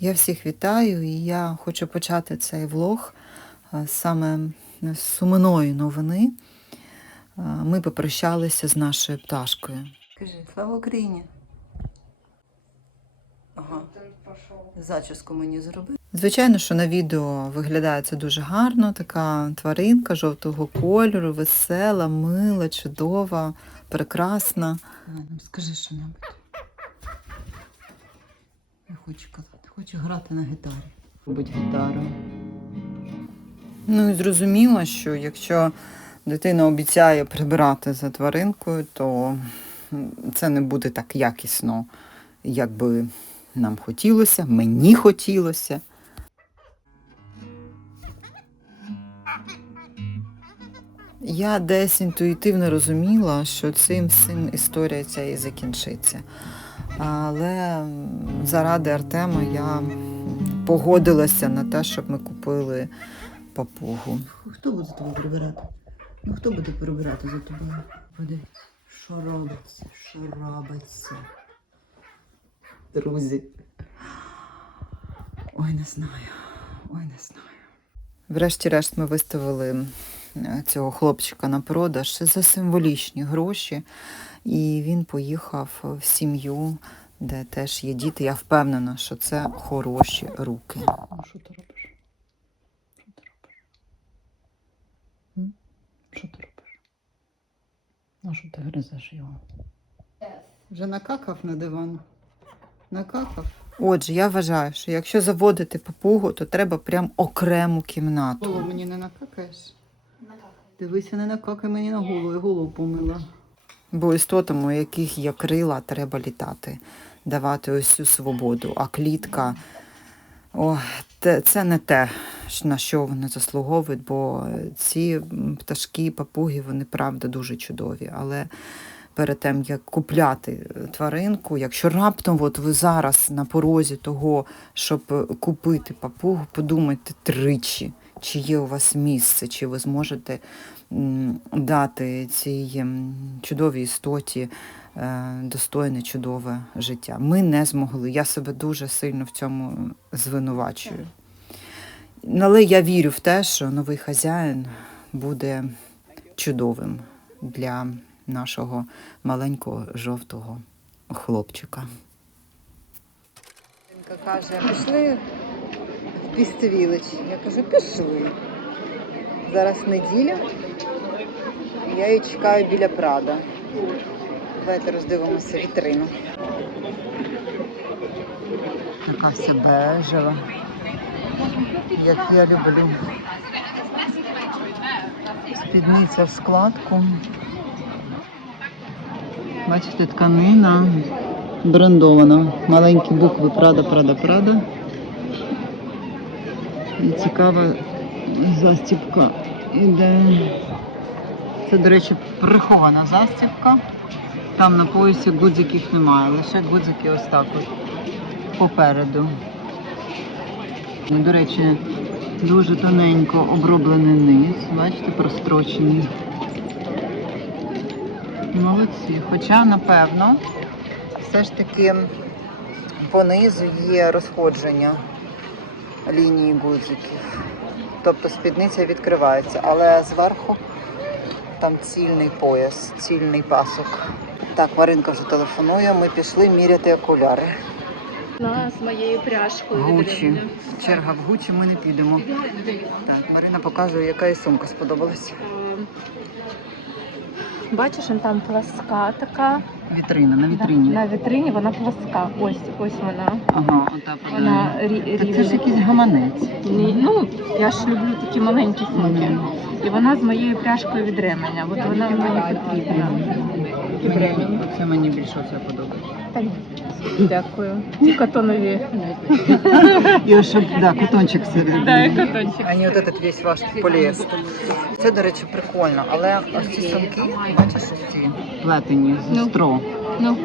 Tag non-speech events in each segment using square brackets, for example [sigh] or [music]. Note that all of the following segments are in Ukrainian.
Я всіх вітаю, і я хочу почати цей влог е, саме з сумної новини. Е, Ми попрощалися з нашою пташкою. Кажи, слава Україні! Ага. Зачіску мені зробив. Звичайно, що на відео виглядає це дуже гарно. Така тваринка жовтого кольору, весела, мила, чудова, прекрасна. Скажи що небудь. Я хочу казати, хочу грати на гітарі. Робить гітару. Ну і зрозуміло, що якщо дитина обіцяє прибирати за тваринкою, то це не буде так якісно, як би нам хотілося, мені хотілося. Я десь інтуїтивно розуміла, що цим всім історія ця і закінчиться. Але заради Артема я погодилася на те, щоб ми купили папугу. Хто буде за тобою прибирати? Ну хто буде прибирати за тобою? Подивіться, що робиться, що робиться. Друзі. Ой, не знаю. Ой, не знаю. Врешті-решт ми виставили цього хлопчика на продаж за символічні гроші. І він поїхав в сім'ю, де теж є діти. Я впевнена, що це хороші руки. Що ти робиш? Що ти робиш? Що ти робиш? На що ти гризеш його? Вже накакав на диван. Накакав. Отже, я вважаю, що якщо заводити папугу, то треба прям окрему кімнату. Голову мені не накакаєш? Дивися, не накакай мені на голову, голову помила. Бо істотам, у яких є крила, треба літати, давати ось цю свободу. А клітка о, це не те, на що вони заслуговують, бо ці пташки, папуги, вони правда дуже чудові. Але перед тим, як купляти тваринку, якщо раптом от ви зараз на порозі того, щоб купити папугу, подумайте тричі, чи є у вас місце, чи ви зможете дати цій чудовій істоті е, достойне, чудове життя. Ми не змогли. Я себе дуже сильно в цьому звинувачую. Але я вірю в те, що новий хазяїн буде чудовим для нашого маленького жовтого хлопчика. Каже, пішли в Пістевілич. Я кажу, пішли. Зараз неділя. Я її чекаю біля Прада. Давайте роздивимося вітрину. Така вся бежева. Як я люблю. Спідниця в складку. Бачите, тканина брендована. Маленькі букви Прада, Прада, Прада. Цікава застібка іде. Це, до речі, прихована застібка. Там на поясі гудзиків немає, лише гудзики ось так от попереду. До речі, дуже тоненько оброблений низ. Бачите, прострочений. Молодці. Хоча, напевно, все ж таки понизу є розходження лінії гудзиків. Тобто спідниця відкривається, але зверху там цільний пояс, цільний пасок. Так, Маринка вже телефонує, ми пішли міряти окуляри. З моєю пряжкою. Гучі. Черга в Гучі, ми не підемо. Так, Марина показує, яка їй сумка сподобалась. Ем, Бачиш, там пласка така. Вітрина, на вітрині. На вітрині вона пласка. Ось, ось вона. Ага, ота Вона рі- Так це ж якийсь гаманець. Ні, Ну, я ж люблю такі маленькі сумки. І вона з моєю пряжкою від ременя. От вона мені потрібна. Це мені більше все подобається. Дякую. Ці катонові. І щоб да, кутончик серед. Так, катончик. А не от этот весь ваш поліестер. Це, до речі, прикольно, але ось ці сумки, бачиш, ось ці плетені з Ну. стро. Ну,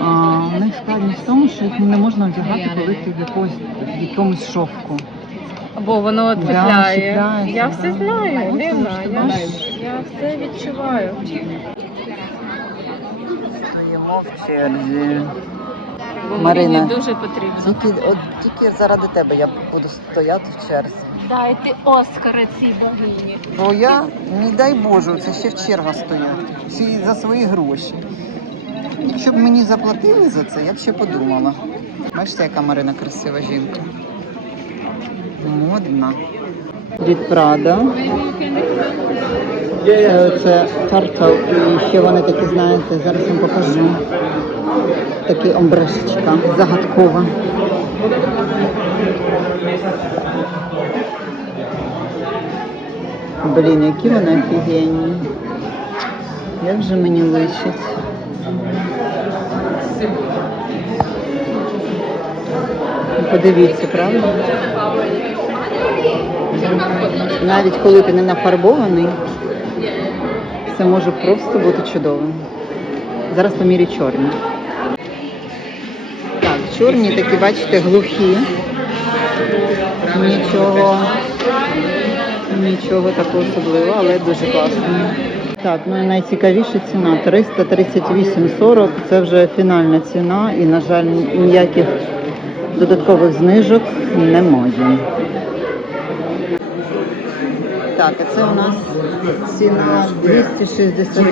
А, них складність в тому, що їх не можна одягати, коли ти в, якогось, в якомусь шовку. бо воно трапляє. чіпляється, я да. все знаю, Ну, тому що я, я все відчуваю. Стоїмо в черзі. Бо Марина. мені дуже потрібно. Тільки, от, тільки заради тебе я буду стояти в черзі. Дайте Оскара цій богині. Бо я, не дай Боже, це ще в черга стояти. Всі за свої гроші. Якщо б мені заплатили за це, я б ще подумала. Бачите, яка Марина красива жінка. Модна. Від Прада. Це, це тартал. І ще вони такі, знаєте, зараз вам покажу. Такі омбрешечка загадкова. Блін, які вони офігенні. Як же мені личить. Подивіться, правда? Навіть коли ти не нафарбований, це може просто бути чудовим. Зараз помірі чорні. Чорні такі, бачите, глухі. Нічого Нічого такого особливого, але дуже класно. Так, ну і найцікавіша ціна 338,40. Це вже фінальна ціна і, на жаль, ніяких додаткових знижок немає. Так, а це у нас ціна 260.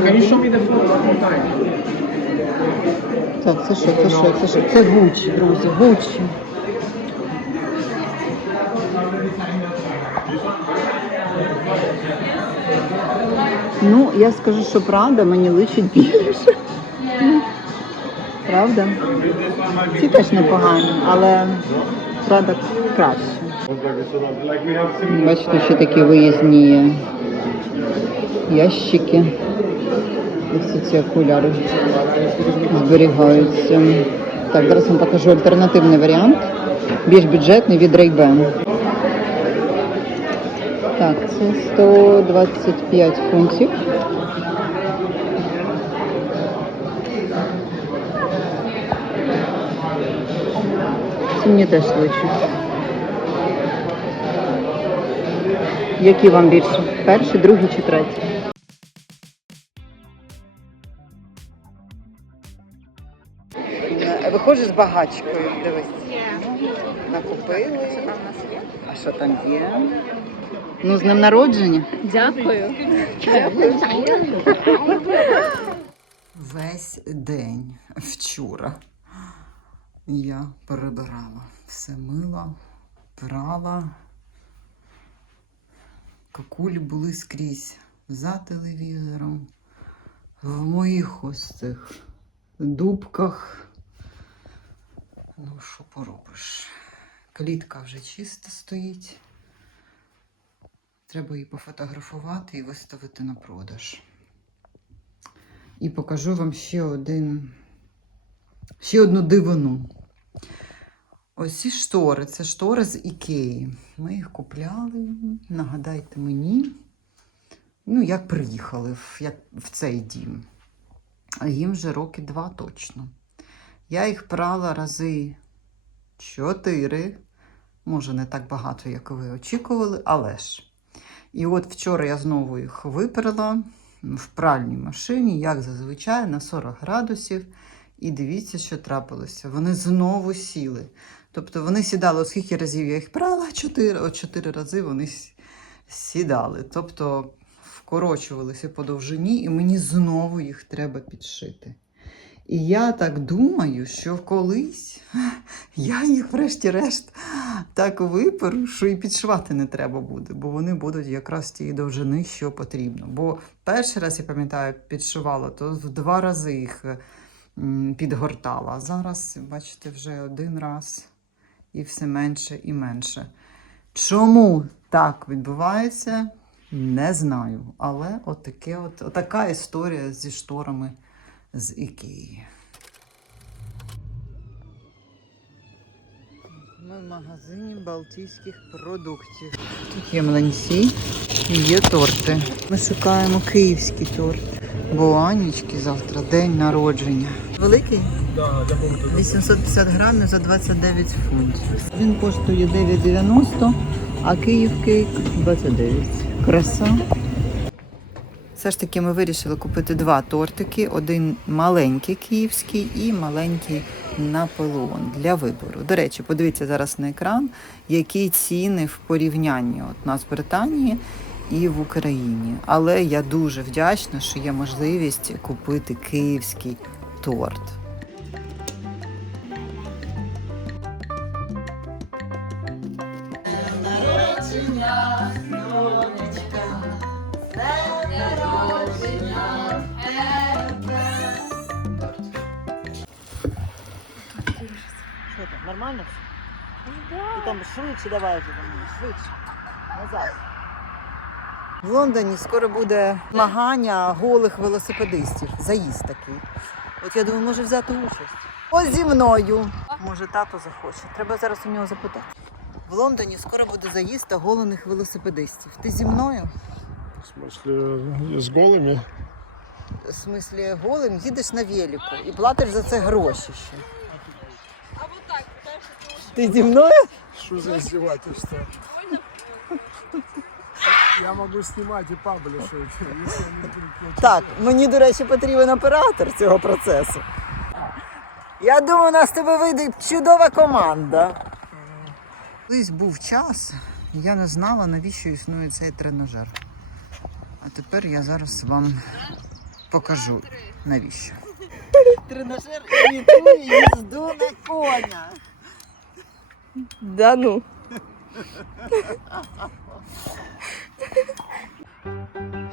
Так, це що, це що, це що? Це Гуччі, друзі, Гуччі. Ну, я скажу, що правда мені личить більше. Правда? Ці теж непогані, але правда краще. Бачите, що такі виїзні ящики. Всі ці окуляри зберігаються. Так, зараз вам покажу альтернативний варіант. Більш бюджетний від Ray-Ban. Так, це 125 фунтів. Це мені теж личить. Які вам більше? Перший, другий чи третій? Багачкою, дивись. Накупили. А що там є? Ну, з днем народження. Дякую. Весь день вчора я перебирала все мила, прала. Какулі були скрізь за телевізором, в моїх ось цих дубках. Ну, що поробиш? Клітка вже чисто стоїть. Треба її пофотографувати і виставити на продаж. І покажу вам ще один, ще одну дивину. Ось ці штори, це штори з Ікеї. Ми їх купляли, нагадайте мені, ну, як приїхали в, як, в цей дім. А їм вже роки два точно. Я їх прала рази чотири. Може, не так багато, як ви очікували, але ж. І от вчора я знову їх виперла в пральній машині, як зазвичай, на 40 градусів. І дивіться, що трапилося. Вони знову сіли. Тобто вони сідали, оскільки разів я їх прала, чотири, от чотири рази вони сідали. Тобто вкорочувалися по довжині, і мені знову їх треба підшити. І я так думаю, що колись [laughs] я їх, врешті-решт, так виперу, що і підшивати не треба буде, бо вони будуть якраз тієї довжини, що потрібно. Бо перший раз, я пам'ятаю, підшивала, то в два рази їх підгортала. А зараз, бачите, вже один раз і все менше і менше. Чому так відбувається, не знаю. Але отаке от, отака історія зі шторами з Ікеї. Ми в магазині Балтійських продуктів. Тут є млинці і є торти. Ми шукаємо київський торт. Бо у Анічки завтра день народження. Великий? 850 грамів за 29 фунтів. Він коштує 9,90, а Київ кейк 29. Краса. Все ж таки ми вирішили купити два тортики: один маленький київський і маленький Наполеон для вибору. До речі, подивіться зараз на екран, які ціни в порівнянні от нас в Британії і в Україні. Але я дуже вдячна, що є можливість купити київський торт. Що нормально все? Ти там швидше давай вже там, швидше. Назад. В Лондоні скоро буде змагання голих велосипедистів. Заїзд такий. От я думаю, може взяти участь. Ось зі мною. Може, тато захоче. Треба зараз у нього запитати. В Лондоні скоро буде заїзд оголених велосипедистів. Ти зі мною? В смысле, с голыми? В смислі, голим їдеш на велику і платиш за це гроші ще. Ти зі мною? Что за издевательство? Я могу снимать и паблишить, если они будут. Так, мені, до речі, потрібен оператор цього процесу. Я думаю, у нас з тебе вийде чудова команда. Колись був час, я не знала, навіщо існує цей тренажер. А тепер я зараз вам покажу, навіщо. Тренажер імітує їзду на коня. Да ну. [laughs]